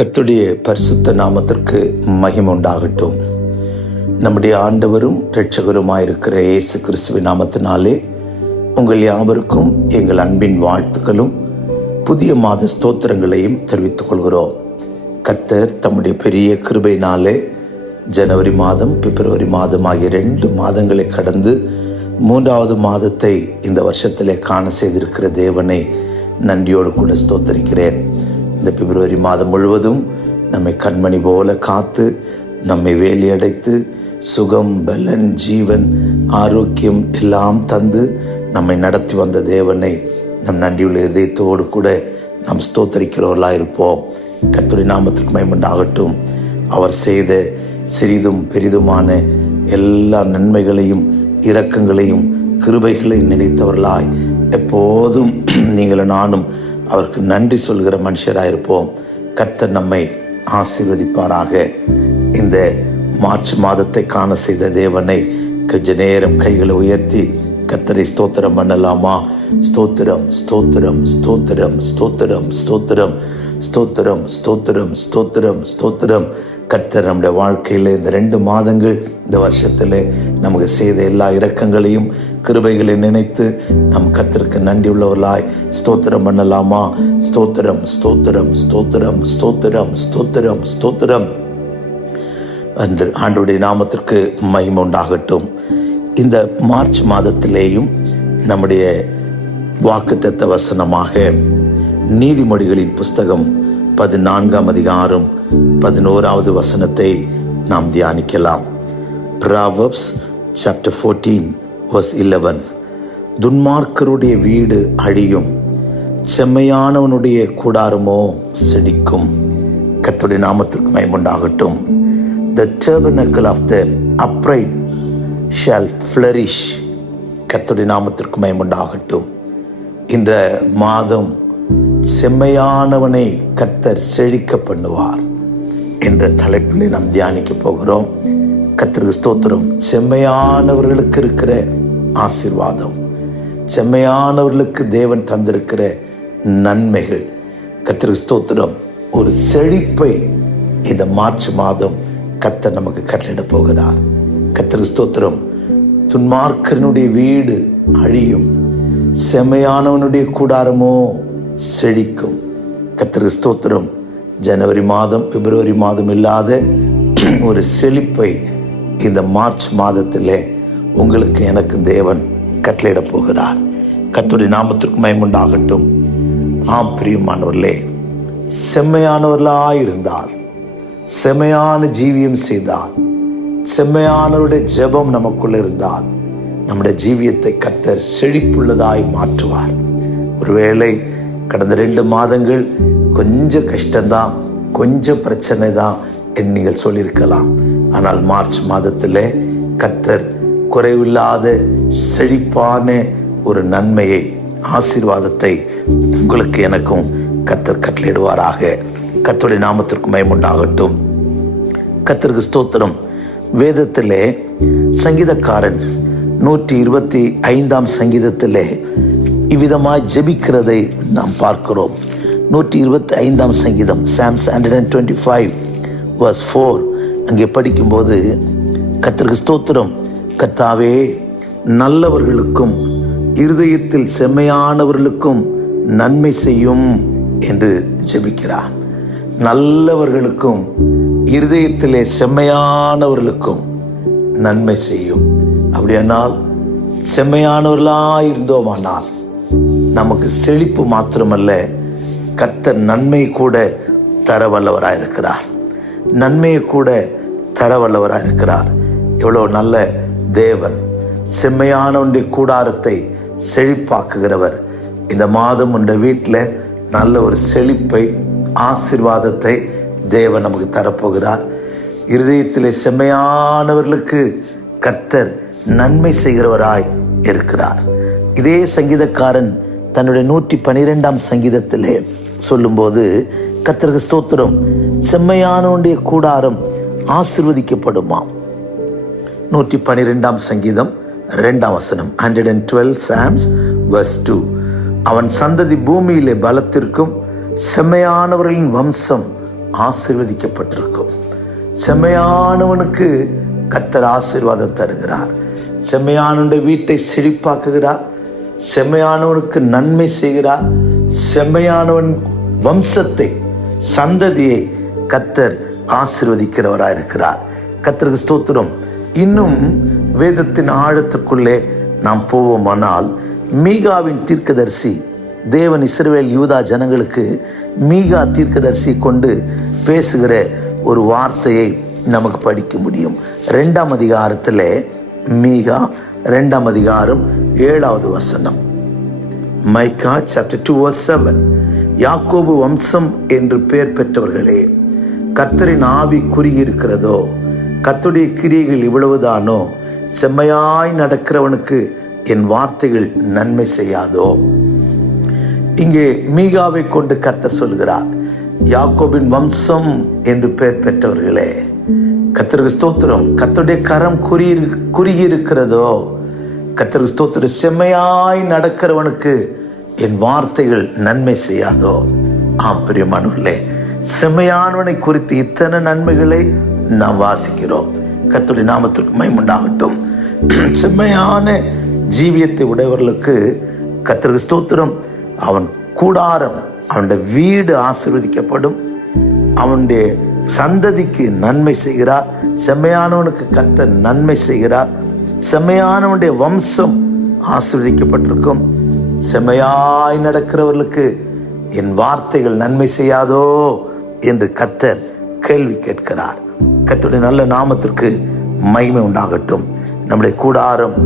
கர்த்தருடைய பரிசுத்த நாமத்திற்கு மகிமை உண்டாகட்டும். நம்முடைய ஆண்டவரும் இரட்சகருமாயிருக்கிற இயேசு கிறிஸ்துவின் நாமத்தினாலே உங்கள் யாவருக்கும் எங்கள் அன்பின் வாழ்த்துக்களும் புதிய மாத ஸ்தோத்திரங்களையும் தெரிவித்துக் கொள்கிறோம். கர்த்தர் தம்முடைய பெரிய கிருபையினாலே ஜனவரி மாதம் பிப்ரவரி மாதம் ஆகிய 2 மாதங்களை கடந்து 3வது மாதத்தை இந்த வருஷத்திலே காண செய்திருக்கிற தேவனை நன்றியோடு கூட ஸ்தோத்தரிக்கிறேன். இந்த பிப்ரவரி மாதம் முழுவதும் நம்மை கண்மணி போல காத்து நம்மை வேலியடைத்து சுகம், பலன், ஜீவன், ஆரோக்கியம் எல்லாம் தந்து நம்மை நடத்தி வந்த தேவனை நம் நன்றியுள்ள இதயத்தோடு கூட நாம் ஸ்தோத்தரிக்கிறவர்களாக இருப்போம். கர்த்தருடைய நாமத்திற்கு மகிமை உண்டாகட்டும். அவர் செய்த சிறிதும் பெரிதுமான எல்லா நன்மைகளையும் இரக்கங்களையும் கிருபைகளையும் நினைத்தவர்களாய் எப்போதும் நீங்களும் நானும் அவருக்கு நன்றி சொல்கிற மனுஷராயிருப்போம். கர்த்தர் நம்மை ஆசீர்வதிப்பாராக. இந்த மார்ச் மாதத்தை காண செய்த தேவனை கொஞ்ச நேரம் கைகளை உயர்த்தி கர்த்தரை ஸ்தோத்திரம் பண்ணலாமா? ஸ்தோத்திரம், ஸ்தோத்திரம், ஸ்தோத்திரம், ஸ்தோத்திரம், ஸ்தோத்திரம், ஸ்தோத்திரம், ஸ்தோத்திரம், ஸ்தோத்திரம், ஸ்தோத்திரம். கர்த்தர் நம்முடைய வாழ்க்கையில் இந்த 2 மாதங்கள் இந்த வருஷத்தில் நமக்கு செய்த எல்லா இரக்கங்களையும் கிருபைகளையும் நினைத்து நம் கர்த்தருக்கு நன்றி உள்ளவர்களாய் ஸ்தோத்திரம் பண்ணலாமா? ஸ்தோத்திரம், ஸ்தோத்திரம், ஸ்தோத்திரம், ஸ்தோத்திரம், ஸ்தோத்திரம், ஸ்தோத்திரம். அன்று ஆண்டவருடைய நாமத்திற்கு மகிமை உண்டாகட்டும். இந்த மார்ச் மாதத்திலேயும் நம்முடைய வாக்குத்தத்த வசனமாக நீதிமொழிகளின் புஸ்தகம் 14ஆம் அதிகாரம் 11வது வசனத்தை நாம் தியானிக்கலாம். Proverbs chapter 14 verse 11. துன்மார்க்கருடைய வீடு அழியும், செம்மையானவனுடைய கூடாரமோ செழிக்கும். கர்த்தருடைய நாமத்திற்கு மகிமை உண்டாகட்டும். The tabernacle of the upright shall flourish. கர்த்தருடைய நாமத்திற்கு மகிமை உண்டாகட்டும். இந்த மாதம் செம்மையானவனை கர்த்தர் செழிக்க பண்ணுவார் என்ற தலைப்பிலே நாம் தியானிக்க போகிறோம். கர்த்தருக்கு ஸ்தோத்திரம். செம்மையானவர்களுக்கு இருக்கிற ஆசீர்வாதம், செம்மையானவர்களுக்கு தேவன் தந்திருக்கிற நன்மைகள். கர்த்தருக்கு ஸ்தோத்திரம். ஒரு செழிப்பை இந்த மார்ச் மாதம் கர்த்தர் நமக்கு கட்டளையிட போகிறார். கர்த்தருக்கு ஸ்தோத்திரம். துன்மார்க்கனுடைய வீடு அழியும், செம்மையானவனுடைய கூடாரமோ செழிக்கும். கர்த்தருக்கு ஸ்தோத்திரம். ஜனவரி மாதம் பிப்ரவரி மாதம் இல்லாத ஒரு செழிப்பை இந்த மார்ச் மாதத்திலே உங்களுக்கு எனக்கு தேவன் கட்டளையிட போகிறார். கர்த்தருடைய நாமத்திற்கு மகிமை உண்டாகட்டும். ஆம் பிரியமானவர்களே, செம்மையானவர்களாயிருந்தால், செம்மையான ஜீவியம் செய்தால், செம்மையானவருடைய ஜெபம் நமக்குள்ள இருந்தால் நம்முடைய ஜீவியத்தை கர்த்தர் செழிப்புள்ளதாய் மாற்றுவார். ஒருவேளை கடந்த 2 மாதங்கள் கொஞ்சம் கஷ்டம்தான், கொஞ்சம் பிரச்சனை தான் என்று நீங்கள் சொல்லியிருக்கலாம். ஆனால் மார்ச் மாதத்தில் கர்த்தர் குறைவில்லாத செழிப்பான ஒரு நன்மையை, ஆசீர்வாதத்தை உங்களுக்கு எனக்கும் கர்த்தர் கட்டளையிடுவாராக. கர்த்தருடைய நாமத்திற்கு மகிமை உண்டாகட்டும். கர்த்தருக்கு ஸ்தோத்திரம். வேதத்திலே சங்கீதக்காரன் 125ஆம் சங்கீதத்திலே இவ்விதமாய் ஜெபிக்கிறதை நாம் பார்க்கிறோம். 125ஆம் சங்கீதம், Psalms 125 verse 4. அங்கே படிக்கும்போது கர்த்தருக்கு ஸ்தோத்திரம். கர்த்தாவே, நல்லவர்களுக்கும் இருதயத்தில் செம்மையானவர்களுக்கும் நன்மை செய்யும் என்று ஜெபிக்கிறார். நல்லவர்களுக்கும் இருதயத்திலே செம்மையானவர்களுக்கும் நன்மை செய்யும். அப்படியானால் செம்மையானவர்களாக இருந்தோமானால் நமக்கு செழிப்பு மாத்திரமல்ல, கர்த்தர் நன்மை கூட தர வல்லவராக இருக்கிறார். நன்மையை கூட தர வல்லவராக இருக்கிறார். எவ்வளோ நல்ல தேவன்! செம்மையானவனுடைய கூடாரத்தை செழிப்பாக்குகிறவர். இந்த மாதம் உண்ட வீட்டில் நல்ல ஒரு செழிப்பை, ஆசீர்வாதத்தை தேவன் நமக்கு தரப்போகிறார். இருதயத்திலே செம்மையானவர்களுக்கு கர்த்தர் நன்மை செய்கிறவராய் இருக்கிறார். இதே சங்கீதக்காரன் தன்னுடைய 112ஆம் சங்கீதத்திலே சொல்லும்போது கர்த்தருக்கு ஸ்தோத்திரம். செம்மையானவனுடைய கூடாரம் ஆசீர்வதிக்கப்படுமா? 112ஆம் சங்கீதம் 2ஆம் வசனம், 112 Psalms verse 2. அவன் சந்ததி பூமியிலே பலத்திற்கும் செம்மையானவர்களின் வம்சம் ஆசீர்வதிக்கப்பட்டிருக்கும். செம்மையானவனுக்கு கர்த்தர் ஆசீர்வாதம் தருகிறார். செம்மையானவனுடைய வீட்டை செழிப்பாக்குகிறார். செம்மையானவனுக்கு நன்மை செய்கிறார். செம்மையானவன் வம்சத்தை, சந்ததியை கர்த்தர் ஆசீர்வதிக்கிறவராயிருக்கிறார். கர்த்தருக்கு ஸ்தோத்திரம். இன்னும் வேதத்தின் ஆழத்துக்குள்ளே நாம் போவோமானால், மீகாவின் தீர்க்கதரிசி, தேவன் இஸ்ரவேல் யூதா ஜனங்களுக்கு மீகா தீர்க்கதரிசி கொண்டு பேசுகிற ஒரு வார்த்தையை நமக்கு படிக்க முடியும். 2ஆம் அதிகாரத்தில் மீகா 2ஆம் அதிகாரம் 7வது வசனம். மைக்கா சாப்டர் 2 verse 7. யாக்கோபு வம்சம் என்று பெயர் பெற்றவர்களே, கர்த்தரின் ஆவி குறுகியிருக்கிறதோ, கர்த்தருடைய கிரியைகள் இவ்வளவுதானோ, செம்மையாய் நடக்கிறவனுக்கு என் வார்த்தைகள் நன்மை செய்யாதோ. இங்கே மீகாவை கொண்டு கர்த்தர் சொல்கிறார், யாக்கோபின் வம்சம் என்று பெயர் பெற்றவர்களே, கர்த்தருக்கு ஸ்தோத்திரம். கர்த்தருடைய கரம் குறுகி இருக்கிறதோ, கர்த்தருக்கு ஸ்தோத்திரம். செம்மையாய் நடக்கிறவனுக்கு என் வார்த்தைகள் நன்மை செய்யாதோ. ஆம் பிரியமானவர்களே, செம்மையானவனை குறித்து இத்தனை நன்மைகளை நாம் வாசிக்கிறோம். கர்த்தருடைய நாமத்திற்கு மகிமை உண்டாகட்டும். செம்மையான ஜீவியத்தை உடையவர்களுக்கு கர்த்தருக்கு ஸ்தோத்திரம். அவன் கூடாரம், அவனுடைய வீடு ஆசீர்வதிக்கப்படும். அவனுடைய சந்ததிக்கு நன்மை செய்கிறார். செம்மையானவனுக்கு கர்த்தர் நன்மை செய்கிறார். செம்மையானவனுடைய வம்சம் ஆசீர்வதிக்கப்பட்டிருக்கும். செம்மையாய் நடக்கிறவர்களுக்கு என் வார்த்தைகள் நன்மை செய்யாதோ என்று கர்த்தர் கேள்வி கேட்கிறார். கர்த்தருடைய நல்ல நாமத்திற்கு மகிமை உண்டாகட்டும். நம்முடைய கூடாரம்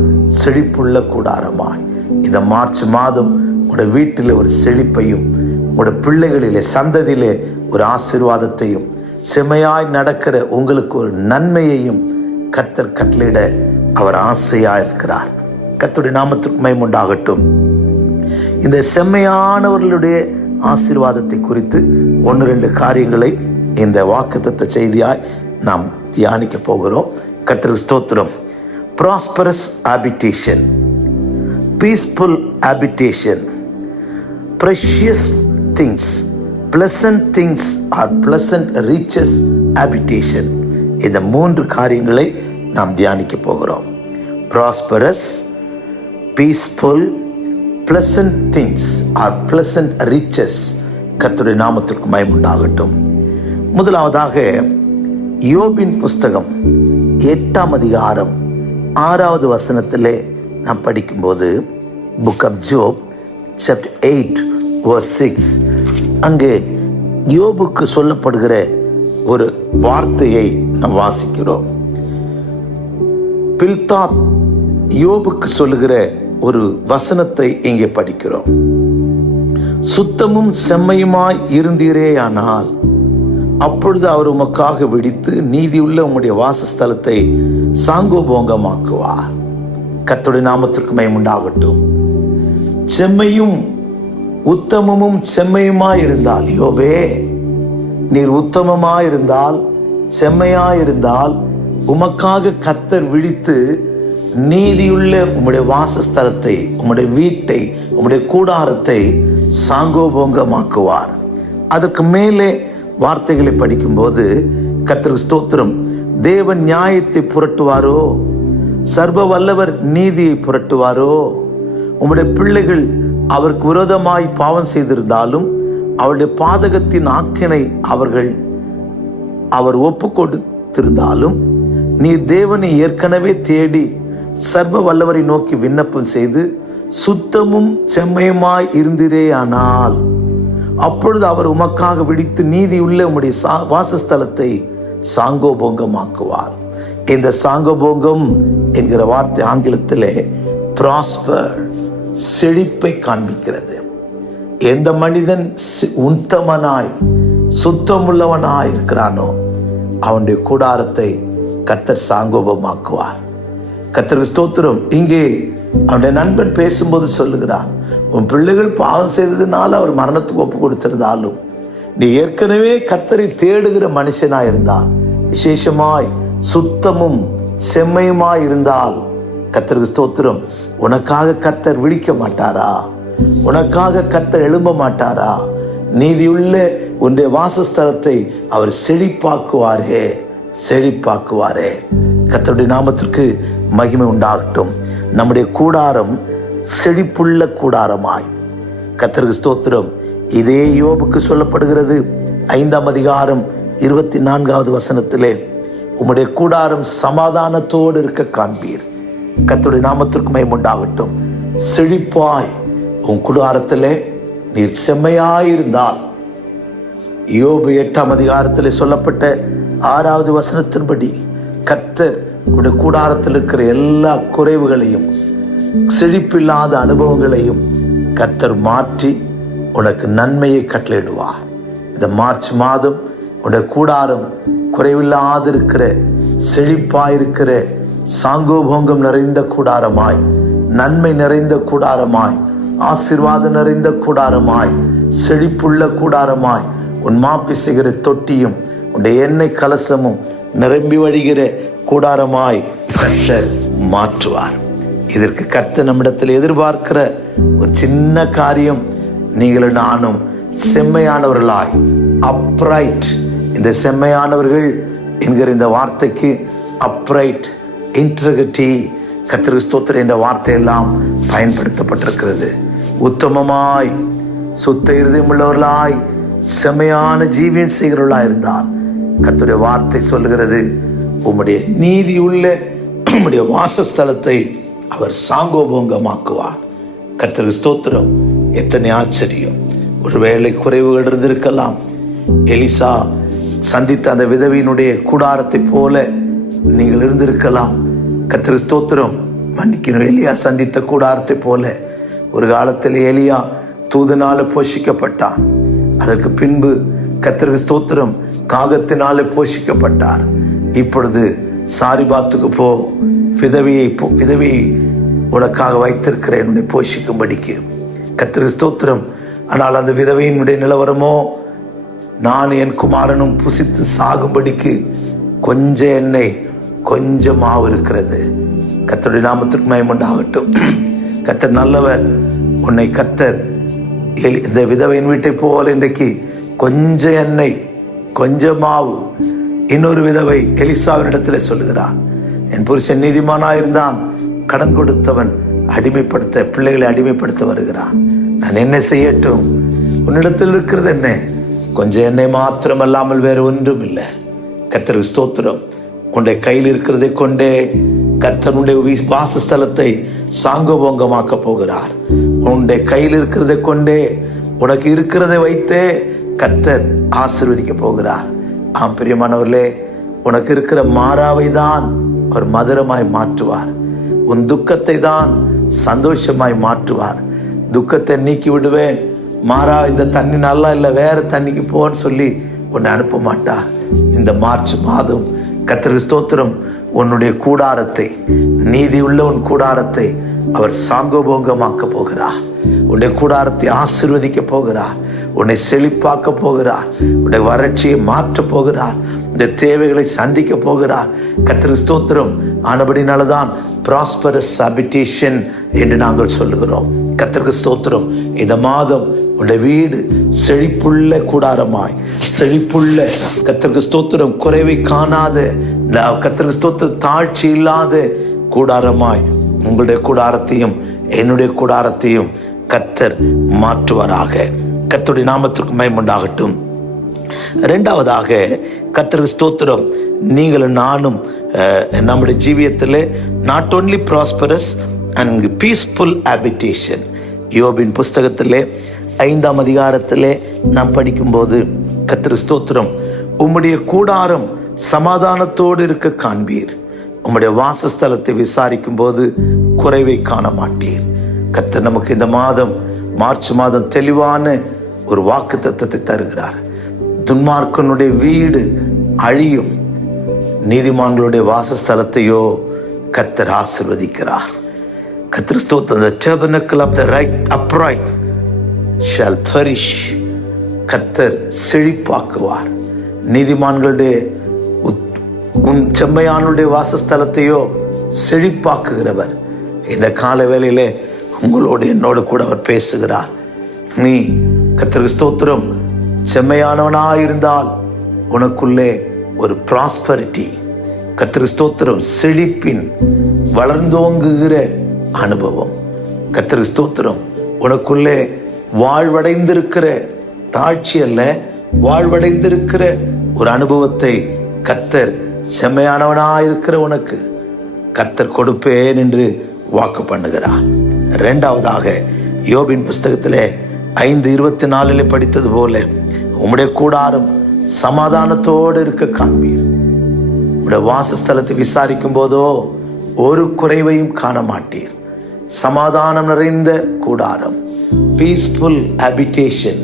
செழிப்புள்ள கூடாரமாய் இந்த மார்ச் மாதம் உங்களுடைய வீட்டில் ஒரு செழிப்பையும், உங்களுடைய பிள்ளைகளிலே, சந்ததியிலே ஒரு ஆசீர்வாதத்தையும், செம்மையாய் நடக்கிற உங்களுக்கு ஒரு நன்மையையும் கர்த்தர் கட்டளையிட அவர் ஆசையாக இருக்கிறார். கர்த்தருடைய நாமத்திற்கு மகிமை உண்டாகட்டும். இந்த செம்மையானவர்களுடைய ஆசீர்வாதத்தை குறித்து 1-2 காரியங்களை இந்த வாக்குத்தத்த செய்தியாய் நாம் தியானிக்க போகிறோம். கர்த்தருக்கு ஸ்தோத்திரம். Prosperous habitation, peaceful habitation, precious things, pleasant things or pleasant riches habitation. இந்த 3 காரியங்களை நாம் தியானிக்க போகிறோம். Prosperous, peaceful, pleasant things or pleasant riches. கர்த்தருடைய நாமத்திற்கு மகிமை உண்டாகட்டும். முதலாவதாக யோபின் புஸ்தகம் 8ஆம் அதிகாரம் 6வது வசனத்திலே நாம் படிக்கும்போது, book of Job chapter 8 verse 6, அங்கே யோபுக்கு சொல்லப்படுகிற ஒரு வார்த்தையை நாம் வாசிக்கிறோம். பில்தாத் யோபுக்கு சொல்லுகிற ஒரு வசனத்தை இங்கே படிக்கிறோம். சுத்தமும் செம்மையுமாய் இருந்தீரேயானால் அப்பொழுது அவர் உமக்காக விடித்து நீதியுள்ள உம்முடைய வாசஸ்தலத்தை சாங்கோபோங்கமாக்குவார். கர்த்தருடைய நாமத்திற்கு மகிமை உண்டாகட்டும். செம்மையும் உத்தமமும் செம்மையுமாய் இருந்தால், யோபே நீர் உத்தமமாயிருந்தால், செம்மையாயிருந்தால், உமக்காக கர்த்தர் விழித்து நீதியுள்ள உம்முடைய வாசஸ்தலத்தை, உம்முடைய வீட்டை, உம்முடைய கூடாரத்தை சாங்கோபோங்கமாக்குவார். அதற்கு மேலே வார்த்தைகளை படிக்கும்போது, கர்த்தருக்கு ஸ்தோத்திரம், தேவன் நியாயத்தை புரட்டுவாரோ, சர்வ வல்லவர் நீதியை புரட்டுவாரோ. உம்முடைய பிள்ளைகள் அவருக்கு விரோதமாய் பாவம் செய்திருந்தாலும் அவருடைய பாதகத்தின் ஆக்கினை அவர் ஒப்பு கொடுத்திருந்தாலும், நீர் தேவனை ஏற்கனவே தேடி சர்வ வல்லவரை நோக்கி விண்ணப்பம் செய்து சுத்தமும் செம்மையுமாய் இருந்தீரேயானால் அப்பொழுது அவர் உமக்காக விடித்து நீதியுள்ள உம்முடைய வாசஸ்தலத்தை சாங்கோபோங்கமாக்குவார். இந்த சாங்கோபோங்கம் என்கிற வார்த்தை ஆங்கிலத்திலே ப்ராஸ்பர், செழிப்பை காண்பிக்கிறது. எந்த மனிதன் உத்தமனாய் சுத்தமுள்ளவனாய் இருக்கிறானோ அவனுடைய கூடாரத்தை கர்த்தர் சாங்கோபமாக்குவார். கர்த்தருக்கு ஸ்தோத்திரம். இங்கே அவனுடைய நண்பன் பேசும்போது சொல்லுகிறான், உன் பிள்ளைகள் பாவம் செய்ததுனால அவர் மரணத்துக்கு ஒப்பு கொடுத்திருந்தாலும் நீ ஏற்கனவே கர்த்தரை தேடுகிற மனுஷனாய் இருந்தால், விசேஷமாய் சுத்தமும் செம்மையுமாய் இருந்தால், கர்த்தருக்கு ஸ்தோத்திரம், உனக்காக கர்த்தர் விழிக்க மாட்டாரா? உனக்காக கர்த்தர் எழும்ப மாட்டாரா? நீதியுள்ள உன்னுடைய வாசஸ்தலத்தை அவர் செழிப்பாக்குவாரே. கர்த்தருடைய நாமத்திற்கு மகிமை உண்டாகட்டும். நம்முடைய கூடாரம் செழிப்புள்ள கூடாரமாய், கர்த்தருக்கு ஸ்தோத்திரம். இதே யோபுக்கு சொல்லப்படுகிறது 5ஆம் அதிகாரம் 24வது வசனத்திலே, உம்முடைய கூடாரம் சமாதானத்தோடு இருக்க காண்பீர். கர்த்தருடைய நாமத்திற்கு மகிமை உண்டாகட்டும். செழிப்பாய் உன் கூடாரத்திலே நீர் செம்மையாயிருந்தால், யோபு 8ஆம் அதிகாரத்திலே சொல்லப்பட்ட 6வது வசனத்தின்படி கர்த்தர் உடைய கூடாரத்தில் இருக்கிற எல்லா குறைவுகளையும், செழிப்பில்லாத அனுபவங்களையும் கர்த்தர் மாற்றி உனக்கு நன்மையை கட்டளையிடுவார். இந்த மார்ச் மாதம் உடைய கூடாரம் குறைவில்லாது இருக்கிற, செழிப்பாயிருக்கிற, சாங்கோபோங்கம் நிறைந்த கூடாரமாய், நன்மை நிறைந்த கூடாரமாய், ஆசீர்வாதம் நிறைந்த கூடாரமாய், செழிப்புள்ள கூடாரமாய், உன் மாப்பிசைகிற தொட்டியும் உன்னுடைய எண்ணெய் கலசமும் நிரம்பி வழிகிற கூடாரமாய் கர்த்தர் மாற்றுவார். இதற்கு கர்த்தர் நம்மிடத்தில் எதிர்பார்க்கிற ஒரு சின்ன காரியம், நீங்களும் நானும் செம்மையானவர்களாய், அப்ரைட். இந்த செம்மையானவர்கள் என்கிற இந்த வார்த்தைக்கு அப்ரைட், இன்டெகிரிட்டி, கர்த்தருக்கு ஸ்தோத்திரம் என்ற வார்த்தையெல்லாம் பயன்படுத்தப்பட்டிருக்கிறது. உத்தமமாய், சுத்த இருதயம் உள்ளவர்களாய், செம்மையான ஜீவியம் செய்கிறவர்களாய் இருந்தால் கர்த்தருடைய வார்த்தை சொல்லுகிறது, உம்முடைய நீதியுள்ள உம்முடைய வாசஸ்தலத்தை அவர் சாங்கோபோங்கமாக்குவார். கர்த்தருக்கு ஸ்தோத்திரம். எத்தனை ஆச்சரியம்! ஒருவேளை குறைவுகள் இருந்திருக்கலாம். எலிசா சந்தித்த அந்த விதவியினுடைய கூடாரத்தை போல நீங்கள் இருந்திருக்கலாம். கர்த்தருக்கு ஸ்தோத்திரம். மன்னிக்கணும், எலியா சந்தித்த கூடாரத்தை போல ஒரு காலத்தில் எலியா தூதனால போஷிக்கப்பட்டான். அதற்கு பின்பு கர்த்தருக்கு ஸ்தோத்திரம் காகத்தினாலே போஷிக்கப்பட்டார். இப்பொழுது சாரிபாத்துக்கு போ, விதவியை உனக்காக வைத்திருக்கிறேன் உன்னை போஷிக்கும்படிக்கு. கர்த்தருக்கு ஸ்தோத்திரம். ஆனால் அந்த விதவையினுடைய நிலவரமோ, நான் என் குமாரனும் புசித்து சாகும்படிக்கு கொஞ்சம் எண்ணெய் கொஞ்சம் மாவு இருக்கிறது. கர்த்தருடைய நாமத்திற்கு மகிமை உண்டாகட்டும். கர்த்தர் நல்லவர். உன்னை கர்த்தர் இந்த விதவையின் வீட்டை போல இன்றைக்கு கொஞ்சம் எண்ணெய் கொஞ்சம் மாவு. இன்னொரு விதவை எலிசாவினிடத்தில் சொல்லுகிறான், என் புருஷன் நீதிமானாயிருந்தான், கடன் கொடுத்தவன் அடிமைப்படுத்த, பிள்ளைகளை அடிமைப்படுத்த வருகிறான். நான் என்ன செய்யட்டும்? உன்னிடத்தில் இருக்கிறது என்ன? கொஞ்சம் எண்ணெய் மாத்திரம் அல்லாமல் வேறு ஒன்றும் இல்லை. கர்த்தருக்கு ஸ்தோத்திரம். உன்னுடைய கையில் இருக்கிறதை கொண்டே கர்த்தருடைய வாசஸ்தலத்தை சாங்கோபோங்கமாக்க போகிறார். உன்னுடைய கையில் இருக்கிறதை கொண்டே, உனக்கு இருக்கிறதை வைத்தே கர்த்தர் ஆசீர்வதிக்க போகிறார். ஆம் பிரியமானவர்களே, உனக்கு இருக்கிற மாறாவை தான் அவர் மதுரமாய் மாற்றுவார். உன் துக்கத்தை தான் சந்தோஷமாய் மாற்றுவார். துக்கத்தை நீக்கி விடுவேன், மாறா இந்த தண்ணி நல்லா இல்லை, வேற தண்ணிக்கு போன்னு சொல்லி உன்னை அனுப்ப மாட்டார். இந்த மார்ச் மாதம் கர்த்தருக்கு ஸ்தோத்திரம், உன்னுடைய கூடாரத்தை, நீதி உள்ள உன் கூடாரத்தை அவர் சாங்கோபோங்கமாக்க போகிறார். உன்னுடைய கூடாரத்தை ஆசீர்வதிக்க போகிறார். உன்னை செழிப்பாக்க போகிறார். உன்னுடைய வறட்சியை மாற்ற போகிறார். இந்த தேவைகளை சந்திக்க போகிறார். கர்த்தருக்கு ஸ்தோத்திரம். ஆனபடினால்தான் ப்ராஸ்பரஸ் ஹாபிடேஷன் என்று நாங்கள் சொல்லுகிறோம். கர்த்தருக்கு ஸ்தோத்திரம். இந்த மாதம் உன்னுடைய வீடு செழிப்புள்ள கூடாரமாய், செழிப்புள்ள, கர்த்தருக்கு ஸ்தோத்திரம், குறைவை காணாத, கர்த்தருக்கு ஸ்தோத்திரம், தாழ்ச்சி இல்லாத கூடாரமாய் உங்களுடைய கூடாரத்தையும் என்னுடைய கூடாரத்தையும் கர்த்தர் மாற்றுவாராக. கர்த்தருடைய நாமத்திற்கு மகிமை உண்டாகட்டும். இரண்டாவதாக, கர்த்தருக்கு ஸ்தோத்திரம், நீங்களும் நானும் நம்முடைய ஜீவியத்தில் not only prosperous and peaceful habitation. யோபின் புஸ்தகத்திலே 5ஆம் அதிகாரத்திலே நாம் படிக்கும்போது, கர்த்தருக்கு ஸ்தோத்திரம், உம்முடைய கூடாரம் சமாதானத்தோடு இருக்க காண்பீர், உம்முடைய வாசஸ்தலத்தை விசாரிக்கும் போது குறைவை காண மாட்டீர். கர்த்தர் நமக்கு இந்த மாதம், மார்ச் மாதம், தெளிவான ஒரு வாக்கு தத்தத்தை தருகிறார். துன்மார்க்கனுடைய வீடு அழியும், நீதிமான்களுடைய வாசஸ்தலத்தையோ கர்த்தர் ஆசீர்வதிக்கிறார். கர்த்தர் ஸ்தோத்திரம். The tabernacle of the right upright shall perish. கர்த்தர் செழிப்பாக்குவார். நீதிமான்களுடைய செம்மையானுடைய வாசஸ்தலத்தையோ செழிப்பாக்குகிறவர். இந்த கால வேளையிலே உங்களோடு என்னோடு கூட அவர் பேசுகிறார். நீ கர்த்தருக்கு ஸ்தோத்திரம், செம்மையானவனாயிருந்தால் உனக்குள்ளே ஒரு ப்ராஸ்பரிட்டி, கர்த்தருக்கு ஸ்தோத்திரம், செழிப்பின் வளர்ந்தோங்குகிற அனுபவம். கர்த்தருக்கு ஸ்தோத்திரம், உனக்குள்ளே வாழ்வடைந்திருக்கிற தாழ்ச்சி அல்ல, வாழ்வடைந்திருக்கிற ஒரு அனுபவத்தை கர்த்தர் செம்மையானவனாயிருக்கிற உனக்கு கர்த்தர் கொடுப்பேன் என்று வாக்கு பண்ணுகிறார். இரண்டாவதாக யோபின் புஸ்தகத்திலே 5:24 படித்தது போல, உம்முடைய கூடாரம் சமாதானத்தோடு இருக்க காண்பீர். உம்முடைய வாசஸ்தலத்தை விசாரிக்கும் போதோ ஒரு குறைவையும் காண மாட்டீர். சமாதானம் நிறைந்த கூடாரம், பீஸ்ஃபுல் ஹாபிடேஷன்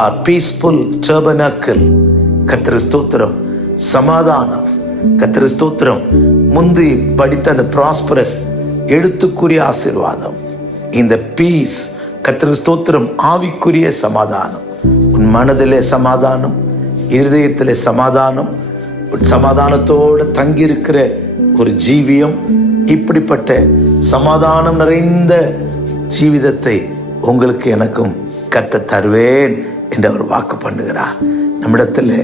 ஆர் பீஸ்ஃபுல் டர்பனக்கிள். கர்த்தருக்கு ஸ்தோத்திரம், சமாதானம். கர்த்தருக்கு ஸ்தோத்திரம், முந்தி படித்த அந்த ப்ராஸ்பரஸ் எழுத்துக்குரிய ஆசீர்வாதம். இந்த பீஸ், கர்த்தருக்கு ஸ்தோத்திரம், ஆவிக்குரிய சமாதானம். உன் மனதிலே சமாதானம், இருதயத்திலே சமாதானம், சமாதானத்தோடு தங்கியிருக்கிற ஒரு ஜீவியம். இப்படிப்பட்ட சமாதானம் நிறைந்த ஜீவிதத்தை உங்களுக்கு எனக்கும் கர்த்தர் தருவேன் என்று அவர் வாக்கு பண்ணுகிறார். நம்மிடத்தில்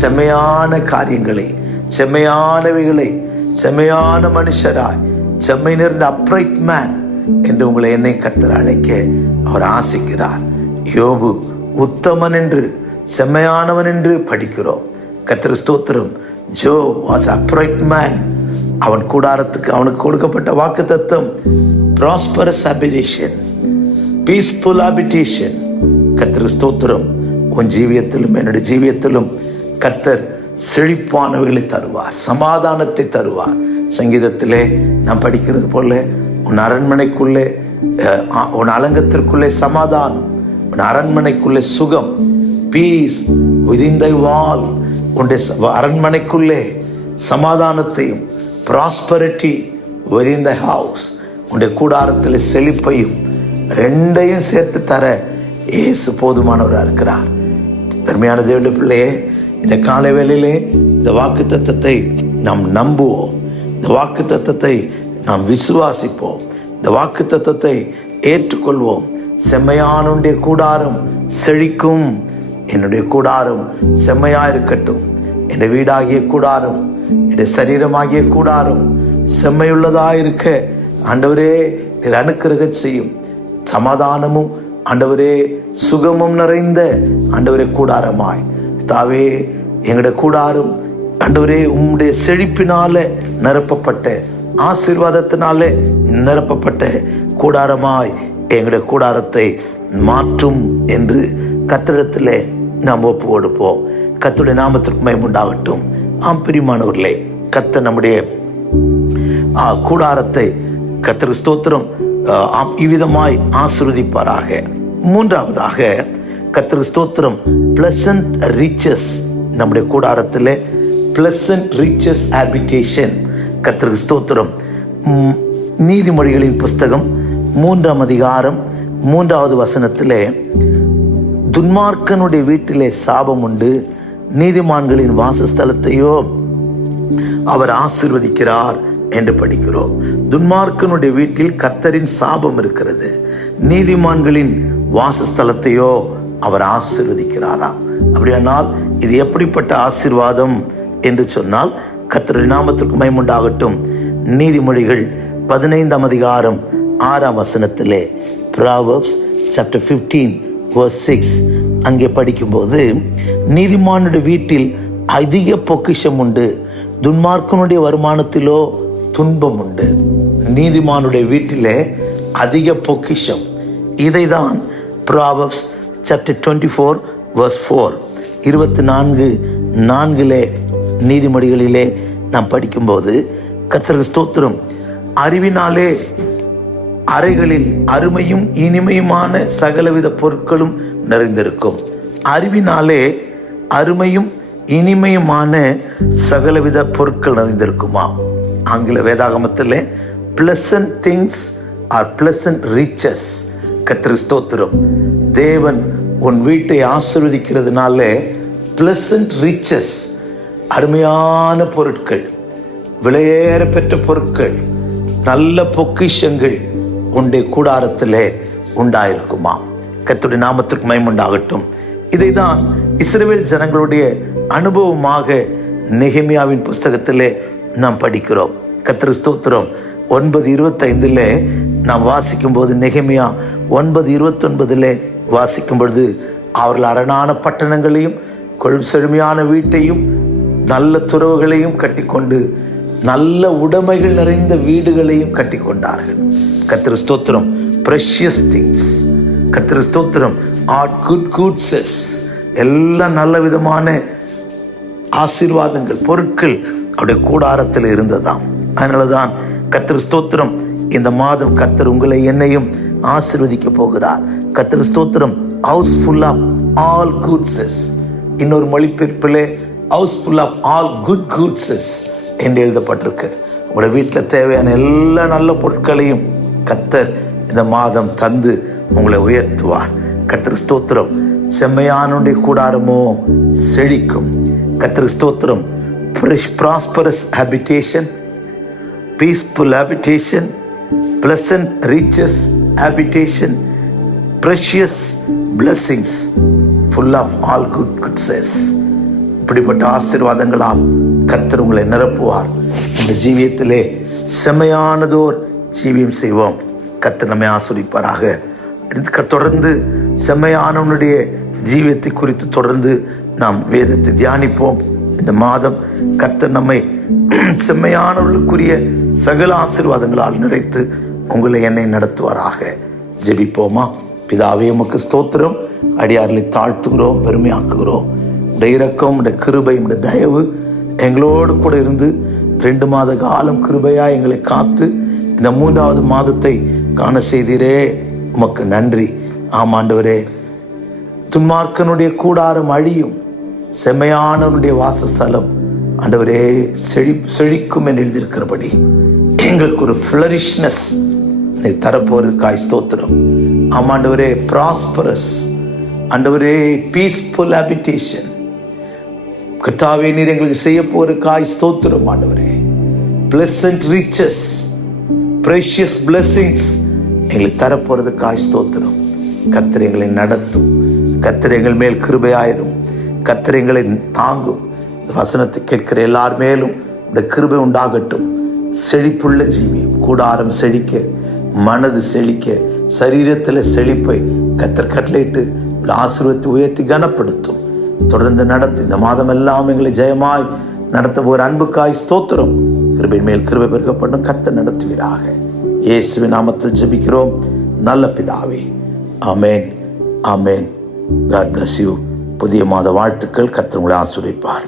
செம்மையான காரியங்களை, செம்மையானவைகளை, செம்மையான மனுஷராய், செம்மை நிறைந்த அப்ரைட் மேன் என்று உங்களை என்னை கர்த்தர் அழைக்க அவர் ஆசிக்கிறார். யோபு உத்தமன் என்று, செம்மையானவன் என்று படிக்கிறோம். கர்த்தருக்கு ஸ்தோத்திரம், ஜோப் வாஸ் அப்ரைட் மேன். அவன் கூடாரத்துக்கு அவனுக்கு கொடுக்கப்பட்ட வாக்கு தத்தம் ப்ராஸ்பரஸ் ஹாபிடேஷன், பீஸ்ஃபுல் ஹாபிடேஷன். கர்த்தருக்கு ஸ்தோத்திரம், உன் ஜீவியத்திலும் என்னுடைய ஜீவியத்திலும் கர்த்தர் செழிப்பானவைகளை தருவார், சமாதானத்தை தருவார். சங்கீதத்திலே நாம் படிக்கிறது போல, உன் அரண்மனைக்குள்ளே, உன் அலங்கத்திற்குள்ளே சமாதானம், உன் அரண்மனைக்குள்ளே சுகம், பீஸ் விதின் தை வால். உன்னுடைய அரண்மனைக்குள்ளே சமாதானத்தையும், ப்ராஸ்பரிட்டி விதின் த ஹவுஸ். உன்னுடைய கூடாரத்தில் செழிப்பையும், ரெண்டையும் சேர்த்து தர இயேசு போதுமானவராக இருக்கிறார். தர்மையான தேவனுடைய பிள்ளையே, இந்த காலை வேளையிலே இந்த வாக்கு தத்தத்தை நாம் நம்புவோம், இந்த வாக்கு தத்தத்தை நாம் விசுவாசிப்போம், இந்த வாக்கு தத்தத்தை ஏற்றுக்கொள்வோம். செம்மையானுடைய கூடாரம் செழிக்கும். என்னுடைய கூடாரம் செம்மையாயிருக்கட்டும். என்னுடைய வீடாகிய கூடாரம், என்னுடைய சரீரமாகிய கூடாரம் செம்மையுள்ளதாயிருக்க ஆண்டவரே நீர் அனுக்கிரகம் செய்யும். சமாதானமும் ஆண்டவரே சுகமும் நிறைந்த ஆண்டவரே கூடாரமாய் தாவே எங்களுடைய கூடாரம் ஆண்டவரே உம்முடைய செழிப்பினால நிரப்பப்பட்ட, ஆசீர்வாதத்தினாலே நிரப்பப்பட்ட கூடாரமாய் எங்களுடைய கூடாரத்தை மாற்றும் என்று கர்த்தரிடத்திலே நாம் ஒப்பு கொடுப்போம். கர்த்தருடைய நாமத்திற்கு மகிமை உண்டாகட்டும். ஆம் பிரியமானவர்களே, கர்த்தர் நம்முடைய கூடாரத்தை கர்த்தருக்கு ஸ்தோத்திரம் இவ்விதமாய் ஆசீர்வதிப்பாராக. மூன்றாவதாக கர்த்தருக்கு ஸ்தோத்திரம், பிளசன்ட் ரிச்சஸ். நம்முடைய கூடாரத்தில் பிளசன்ட் ரிச்சஸ் ஹாபிடேஷன். கர்த்தருக்கு ஸ்தோத்திரம். நீதிமொழிகளின் புஸ்தகம் 3ஆம் அதிகாரம் 3வது வசனத்திலே, துன்மார்க்கனுடைய வீட்டிலே சாபம் உண்டு, நீதிமான்களின் வாசஸ்தலத்தையோ அவர் ஆசீர்வதிக்கிறார் என்று படிக்கிறோம். துன்மார்க்கனுடைய வீட்டில் கர்த்தரின் சாபம் இருக்கிறது, நீதிமான்களின் வாசஸ்தலத்தையோ அவர் ஆசீர்வதிக்கிறாராம். அப்படியானால் இது எப்படிப்பட்ட ஆசீர்வாதம் என்று சொன்னால், கர்த்தருடைய நாமத்திற்கு மகிமை உண்டாகட்டும். நீதிமொழிகள் 15ஆம் அதிகாரம் 6ஆம் வசனத்திலே, Proverbs chapter 15 verse 6 அங்கே படிக்கும்போது, நீதிமானுடைய வீட்டில் அதிக பொக்கிஷம் உண்டு, துன்மார்க்கனுடைய வருமானத்திலோ துன்பம் உண்டு. நீதிமானுடைய வீட்டிலே அதிக பொக்கிஷம். இதைதான் Proverbs chapter 24 verse 4 24:4 நீதிமொழிகளிலே நாம் படிக்கும்போது, கர்த்தருக்கு ஸ்தோத்திரம், அறிவினாலே அறைகளில் அருமையும் இனிமையுமான சகலவித பொருட்களும் நிறைந்திருக்கும். அறிவினாலே அருமையும் இனிமையுமான சகலவித பொருட்கள் நிறைந்திருக்குமா? ஆங்கில வேதாகமத்தில் pleasant things are pleasant riches. கர்த்தருக்கு ஸ்தோத்திரம். தேவன் உன் வீட்டை ஆசீர்வதிக்கிறதுனால பிளசன்ட் ரிச்சஸ், அருமையான பொருட்கள், விலையேற பெற்ற பொருட்கள், நல்ல பொக்கிஷங்கள் உன்னுடைய கூடாரத்திலே உண்டாயிருக்குமா? கர்த்தருடைய நாமத்திற்கு மகிமை உண்டாகட்டும். இதைதான் இஸ்ரவேல் ஜனங்களுடைய அனுபவமாக நெகேமியாவின் புஸ்தகத்திலே நாம் படிக்கிறோம். கர்த்தருக்கு ஸ்தோத்திரம். 9:25 நாம் வாசிக்கும் போது, நெகேமியா 9:29 வாசிக்கும் பொழுது, அவர்கள் அரணான பட்டணங்களையும் செழுமையான வீட்டையும் நல்ல துறவுகளையும் கட்டிக்கொண்டு நல்ல உடைமைகள் நிறைந்த வீடுகளையும் கட்டி கொண்டார்கள். கர்த்தருக்கு ஸ்தோத்திரம். precious things. கர்த்தருக்கு ஸ்தோத்திரம். good goods, எல்லா நல்ல விதமான ஆசீர்வாதங்கள், பொருட்கள் அவருடைய கூடாரத்தில் இருந்ததாம். அதனாலதான் கர்த்தருக்கு ஸ்தோத்திரம், இந்த மாதம் கர்த்தர் உங்களை என்னையும் ஆசீர்வதிக்க போகிறார். கர்த்தருக்கு ஸ்தோத்திரம். House full of all goodness. இன்னொரு மொழிபெயர்ப்பிலே house full of all good goodness என்று எழுதப்பட்டிருக்கு. உங்களுடைய வீட்டில் தேவையான எல்லா நல்ல பொருட்களையும் கர்த்தர் இந்த மாதம் தந்து உங்களை உயர்த்துவார். கர்த்தருக்கு ஸ்தோத்திரம். செம்மையானுடைய கூடாரமோ செழிக்கும். கர்த்தருக்கு ஸ்தோத்திரம். prosperous habitation, peaceful habitation, pleasant riches habitation, precious blessings, full of all good goodness. இப்படிப்பட்ட ஆசீர்வாதங்களால் கர்த்தர் உங்களை நிரப்புவார். இந்த ஜீவியத்திலே செம்மையானதோர் ஜீவியம் செய்வோம். கர்த்தர் நம்மை ஆசீர்வதிப்பாராக. தொடர்ந்து செம்மையானவனுடைய ஜீவியத்தை குறித்து தொடர்ந்து நாம் வேதத்தை தியானிப்போம். இந்த மாதம் கர்த்தர் நம்மை செம்மையானவர்களுக்குரிய சகல ஆசீர்வாதங்களால் நிறைத்து உங்களை என்னை நடத்துவாராக. ஜெபிப்போமா. பிதாவே, உமக்கு ஸ்தோத்திரம். அடியார்களை தாழ்த்துகிறோம், பெருமையாக்குகிறோம். உடைய இரக்கம், உடைய கிருபை, உடைய தயவு எங்களோடு கூட இருந்து 2 மாத காலம் கிருபையா எங்களை காத்து இந்த 3வது மாதத்தை காண செய்தீரே, உமக்கு நன்றி. ஆமாண்டவரே, துன்மார்க்கனுடைய கூடாரம் அழியும், செம்மையானவனுடைய வாசஸ்தலம் ஆண்டவரே செழிக்கும் என்று எழுதியிருக்கிறபடி எங்களுக்கு ஒரு ஃப்ளரிஷ்னஸ் நீ தரப்போறதுக்காய் ஸ்தோத்திரம். ஆமாண்டவரே, ப்ராஸ்பரஸ் ஆண்டவரே, பீஸ்ஃபுல் ஹாபிடேஷன் கர்த்தாவே நீர் எங்களுக்கு செய்ய போறதுக்காய் ஸ்தோத்திரம். ஆண்டவரே, பிளசன்ட் ரிச்சஸ், பிரஷியஸ் பிளெஸிங்ஸ் எங்களுக்கு தரப்போறதுக்காய் ஸ்தோத்திரம். கர்த்தர் எங்களை நடத்தும். கர்த்தர் எங்கள் மேல் கிருபையாயிரும். கர்த்தர் எங்களை தாங்கும். வசனத்தை கேட்கிற எல்லார் மேலும் இந்த கிருபை உண்டாகட்டும். செழிப்புள்ள ஜீவியம், கூடாரம் செழிக்க, மனது செழிக்க, சரீரத்தில் செழிப்பை கர்த்தர் கட்டளையிட்டு ஆசீர்வதித்து உயர்த்தி கனப்படுத்தும். தொடர்ந்து நடத்து. இந்த மாதம் எல்லாம் எங்களை ஜெயமாய் நடத்த போகிற அன்புக்காய் ஸ்தோத்திரம். கிருபையின் மேல் கிருபை பெருகப்படும். கர்த்தர் நடத்துவீராக. இயேசுவின் நாமத்தில் ஜெபிக்கிறோம் நல்ல பிதாவே. ஆமேன், ஆமேன். God bless you. புதிய மாத வாழ்த்துக்கள். கர்த்தர் உங்களை ஆசீர்வதிப்பார்.